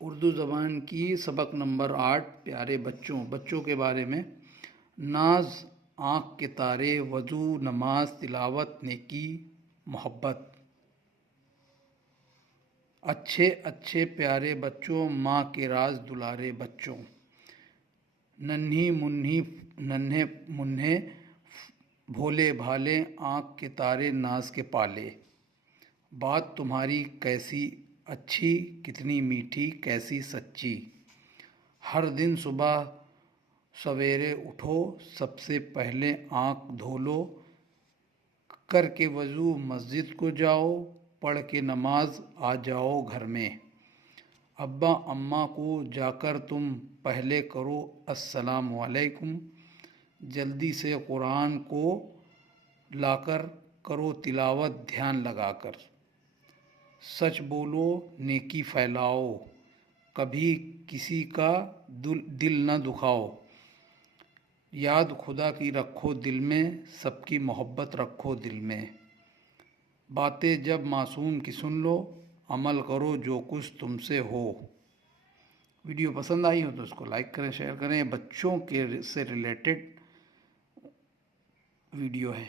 اردو زبان کی سبق نمبر 8 پیارے بچوں کے بارے میں۔ ناز، آنکھ کے تارے، وضو، نماز، تلاوت، نیکی، محبت۔ اچھے اچھے پیارے بچوں، ماں کے راز دلارے بچوں، ننھی منھے بھولے بھالے، آنکھ کے تارے ناز کے پالے۔ بات تمہاری کیسی اچھی، کتنی میٹھی کیسی سچی، ہر دن صبح سویرے اٹھو، سب سے پہلے آنکھ دھو لو، کر کے وضو مسجد کو جاؤ، پڑھ کے نماز آ جاؤ گھر میں، ابا اماں کو جا کر تم پہلے کرو السلام علیکم، جلدی سے قرآن کو لا کر کرو تلاوت دھیان لگا کر، سچ بولو نیکی پھیلاؤ، کبھی کسی کا دل نہ دکھاؤ، یاد خدا کی رکھو دل میں، سب کی محبت رکھو دل میں، باتیں جب معصوم کی سن لو، عمل کرو جو کچھ تم سے ہو۔ ویڈیو پسند آئی ہو تو اس کو لائک کریں، شیئر کریں۔ بچوں کے سے ریلیٹڈ ویڈیو ہے۔